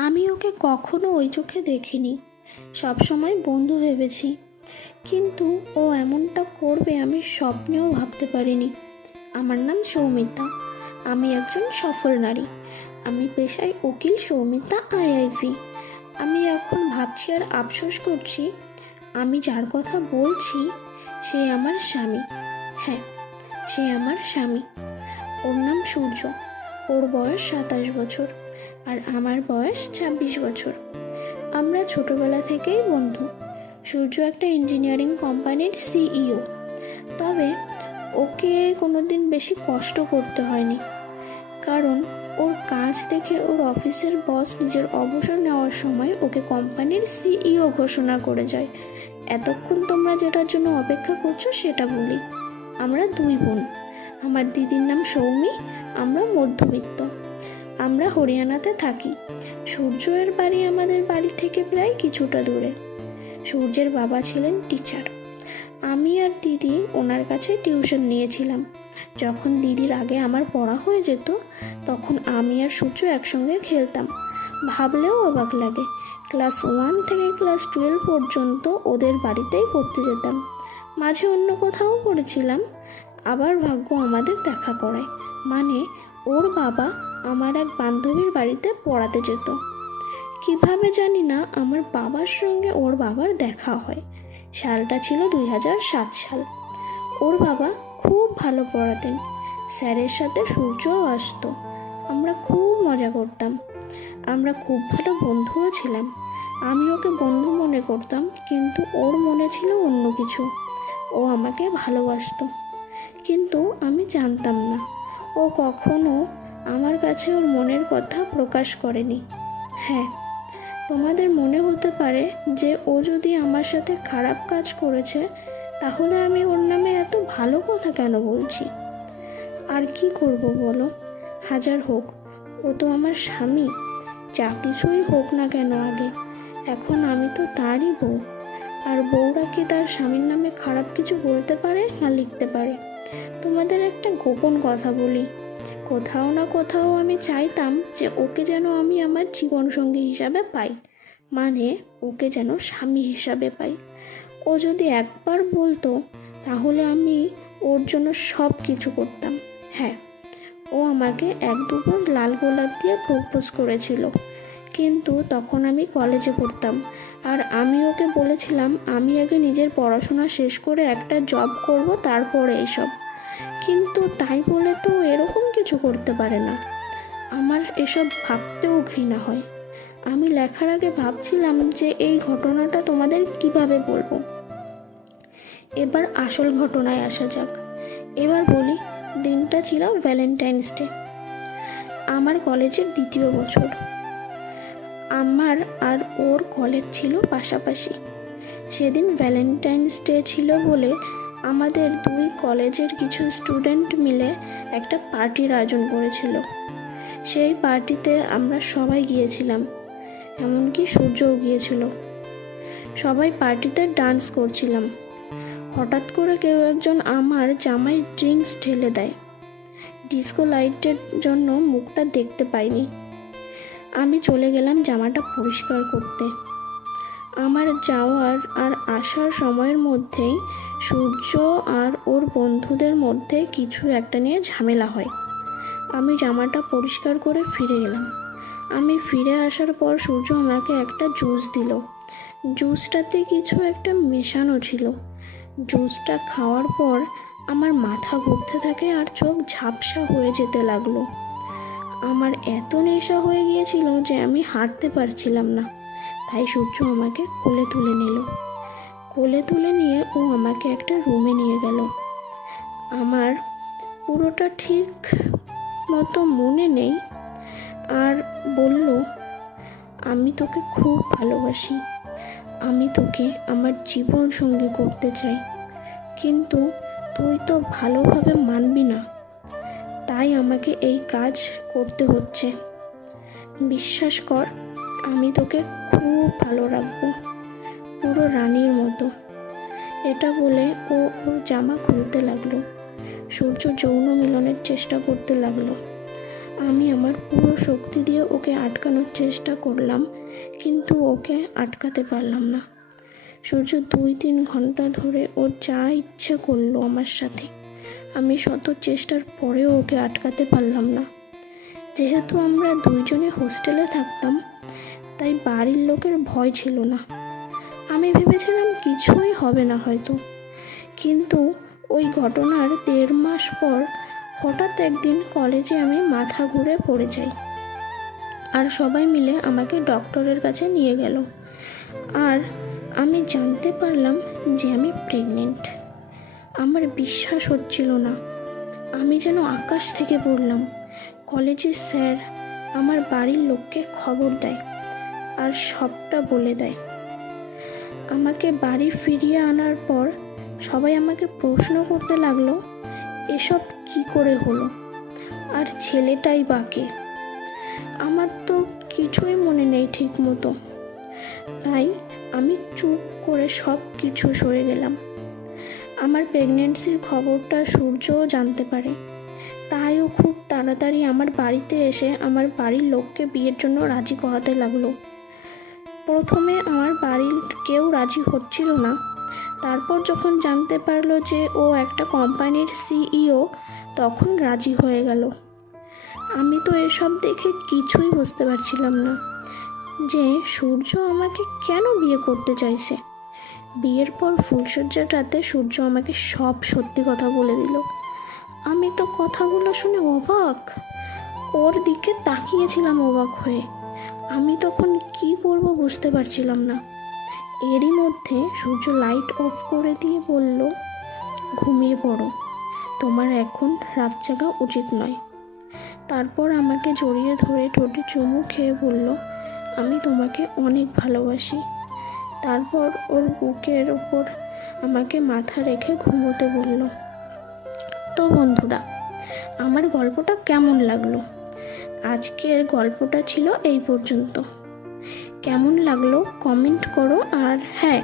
আমি ওকে কখনো ওই চোখে দেখিনি, সবসময় বন্ধু ভেবেছি। কিন্তু ও এমনটা করবে আমি স্বপ্নেও ভাবতে পারিনি। আমার নাম সৌমিতা, আমি একজন সফল নারী। আমি পেশায় উকিল, সৌমিতা আইআইভি। আমি এখন ভাবছি আর আফসোস করছি, আমি যার কথা বলছি সে আমার স্বামী। হ্যাঁ, সে আমার স্বামী। ওর নাম সূর্য। ওর বয়স 27 বছর আর আমার বয়স 26 বছর। আমরা ছোটবেলা থেকেই বন্ধু। সূর্য একটা ইঞ্জিনিয়ারিং কোম্পানির সিইও। তবে ওকে কোনোদিন বেশি কষ্ট করতে হয়নি, কারণ ওর কাজ দেখে ওর অফিসের বস নিজের অবসর নেওয়ার সময় ওকে কোম্পানির সিইও ঘোষণা করে যায়। এতক্ষণ তোমরা যেটার জন্য অপেক্ষা করছো সেটা বলি। আমরা দুই বোন। আমার দিদির নাম সৌমি। আমরা মধ্যবিত্ত। আমরা হরিয়ানাতে থাকি। সূর্যের বাড়ি আমাদের বাড়ি থেকে প্রায় কিছুটা দূরে। সূর্যের বাবা ছিলেন টিচার। আমি আর দিদি ওনার কাছে টিউশন নিয়েছিলাম। যখন দিদির আগে আমার পড়া হয়ে যেত তখন আমি আর সূর্য একসঙ্গে খেলতাম। ভাবলেও অবাক লাগে, ক্লাস 1 থেকে ক্লাস 12 পর্যন্ত ওদের বাড়িতেই পড়তে যেতাম। মাঝে অন্য কোথাও পড়েছিলাম, আবার ভাগ্য আমাদের দেখা করায়। মানে ওর বাবা আমার এক বান্ধবীর বাড়িতে পড়াতে যেত। কিভাবে জানি না আমার বাবার সঙ্গে ওর বাবার দেখা হয়। সালটা ছিল 2007 সাল। ওর বাবা খুব ভালো পড়াতেন। স্যারের সাথে সূর্যও আসতো। আমরা খুব মজা করতাম। আমরা খুব ভালো বন্ধুও ছিলাম। আমি ওকে বন্ধু মনে করতাম, কিন্তু ওর মনে ছিল অন্য কিছু। ও আমাকে ভালোবাসতো, কিন্তু আমি জানতাম না। ও কখনো আমার কাছে ওর মনের কথা প্রকাশ করেনি। হ্যাঁ, তোমাদের মনে হতে পারে যে ও যদি আমার সাথে খারাপ কাজ করেছে তাহলে আমি ওর নামে এত ভালো কথা কেন বলছি। আর কি করব বলো, হাজার হোক ও তো আমার স্বামী। যা কিছুই হোক না কেন আগে, এখন আমি তো তারই বউ। আর বউরা কি তার স্বামীর নামে খারাপ কিছু বলতে পারে না লিখতে পারে? তোমাদের একটা গোপন কথা বলি, কোথাও না কোথাও আমি চাইতাম যে ওকে যেন আমি আমার জীবনসঙ্গী হিসাবে পাই, মানে ওকে যেন স্বামী হিসাবে পাই। ও যদি একবার বলতো তাহলে আমি ওর জন্য সব কিছু করতাম। হ্যাঁ, ও আমাকে 1-2 বার লাল গোলাপ দিয়ে প্রপোজ করেছিল, কিন্তু তখন আমি কলেজে পড়তাম। আর আমি ওকে বলেছিলাম আমি আগে নিজের পড়াশোনা শেষ করে একটা জব করব, তারপরে এইসব। কিন্তু তাই বলে তো এরকম কিছু করতে পারে না। আমার এসব ভাবতেও ঘৃণা হয়। আমি লেখার আগে ভাবছিলাম যে এই ঘটনাটা তোমাদের কিভাবে বলবো। এবার আসল ঘটনায় আসা যাক। এবার বলি, দিনটা ছিল ভ্যালেন্টাইন্স ডে। আমার কলেজের 2য় বছর। আমার আর ওর কলেজ ছিল পাশাপাশি। সেদিন ভ্যালেন্টাইন্স ডে ছিল বলে আমাদের 2 কলেজের কিছু স্টুডেন্ট মিলে একটা পার্টির আয়োজন করেছিল। সেই পার্টিতে আমরা সবাই গিয়েছিলাম, এমনকি সূর্যও গিয়েছিল। সবাই পার্টিতে ডান্স করছিলাম। হঠাৎ করে কেউ একজন আমার জামায় ড্রিঙ্কস ঢেলে দেয়। ডিস্কো লাইটের জন্য মুখটা দেখতে পাইনি। আমি চলে গেলাম জামাটা পরিষ্কার করতে। আমার যাওয়ার আর আসার সময়ের মধ্যেই সূর্য আর ওর বন্ধুদের মধ্যে কিছু একটা নিয়ে ঝামেলা হয়। আমি জামাটা পরিষ্কার করে ফিরে এলাম। আমি ফিরে আসার পর সূর্য আমাকে একটা জুস দিল। জুসটাতে কিছু একটা মেশানো ছিল। জুসটা খাওয়ার পর আমার মাথা ঘুরতে থাকে আর চোখ ঝাপসা হয়ে যেতে লাগলো। আমার এত নেশা হয়ে গিয়েছিল যে আমি হাঁটতে পারছিলাম না। তাই সূর্য আমাকে কোলে তুলে নিল। কোলে তুলে নিয়ে ও আমাকে একটা রুমে নিয়ে গেল। আমার পুরোটা ঠিক মতো মনে নেই। আর বলল, আমি তোকে খুব ভালোবাসি, আমি তোকে আমার জীবন সঙ্গী করতে চাই, কিন্তু তুই তো ভালোভাবে মানবি না, তাই আমাকে এই কাজ করতে হচ্ছে। বিশ্বাস কর, আমি তোকে খুব ভালো রাখবো, পুরো রানীর মতো। এটা বলে ও ওর জামা খুলতে লাগলো। সূর্য যৌন মিলনের চেষ্টা করতে লাগলো। আমি আমার পুরো শক্তি দিয়ে ওকে আটকানোর চেষ্টা করলাম, কিন্তু ওকে আটকাতে পারলাম না। সূর্য 2-3 ঘন্টা ধরে ও যা ইচ্ছে করলো আমার সাথে। আমি শত চেষ্টার পরেও ওকে আটকাতে পারলাম না। যেহেতু আমরা দুইজনে হোস্টেলে থাকতাম, তাই বাড়ির লোকের ভয় ছিল না। আমি ভেবেছিলাম কিছুই হবে না হয়তো। কিন্তু ওই ঘটনার 1.5 মাস পর হঠাৎ একদিন কলেজে আমি মাথা ঘুরে পড়ে যাই, আর সবাই মিলে আমাকে ডক্টরের কাছে নিয়ে গেল। আর আমি জানতে পারলাম যে আমি প্রেগনেন্ট। আমার বিশ্বাস হচ্ছিল না। আমি যেন আকাশ থেকে পড়লাম। কলেজের স্যার আমার বাড়ির লোককে খবর দেয় আর সবটা বলে দেয়। আমাকে বাড়ি ফিরিয়ে আনার পর সবাই আমাকে প্রশ্ন করতে লাগলো, এসব কি করে হলো, আর ছেলেটাই বাকে। আমার তো কিছুই মনে নেই ঠিক মতো, তাই আমি চুপ করে সব কিছু সয়ে গেলাম। আমার প্রেগনেন্সির খবরটা সূর্যও জানতে পারে, তাই ও খুব তাড়াতাড়ি আমার বাড়িতে এসে আমার বাড়ির লোককে বিয়ের জন্য রাজি করাতে লাগলো। প্রথমে আমার বাড়ির কেউ রাজি হচ্ছিল না। তারপর যখন জানতে পারলো যে ও একটা কোম্পানির সিইও, তখন রাজি হয়ে গেল। আমি তো এসব দেখে কিছুই বুঝতে পারছিলাম না যে সূর্য আমাকে কেন বিয়ে করতে চাইছে। বিয়ের পর ফুলশয্যার রাতে সূর্য আমাকে সব সত্যি কথা বলে দিল। আমি তো কথাগুলো শুনে অবাক, ওর দিকে তাকিয়েছিলাম অবাক হয়ে। আমি তখন কি করব বুঝতে পারছিলাম না। এরই মধ্যে সূর্য লাইট অফ করে দিয়ে বলল, ঘুমিয়ে পড়ো, তোমার এখন রাত জাগা উচিত নয়। তারপর আমাকে জড়িয়ে ধরে ঠোঁটে চুমু খেয়ে বলল, আমি তোমাকে অনেক ভালোবাসি। তারপর ওর বুকের ওপর আমাকে মাথা রেখে ঘুমোতে বলল। তো বন্ধুরা, আমার গল্পটা কেমন লাগলো? আজকের গল্পটা ছিল এই পর্যন্ত। কেমন লাগলো কমেন্ট করো। আর হ্যাঁ,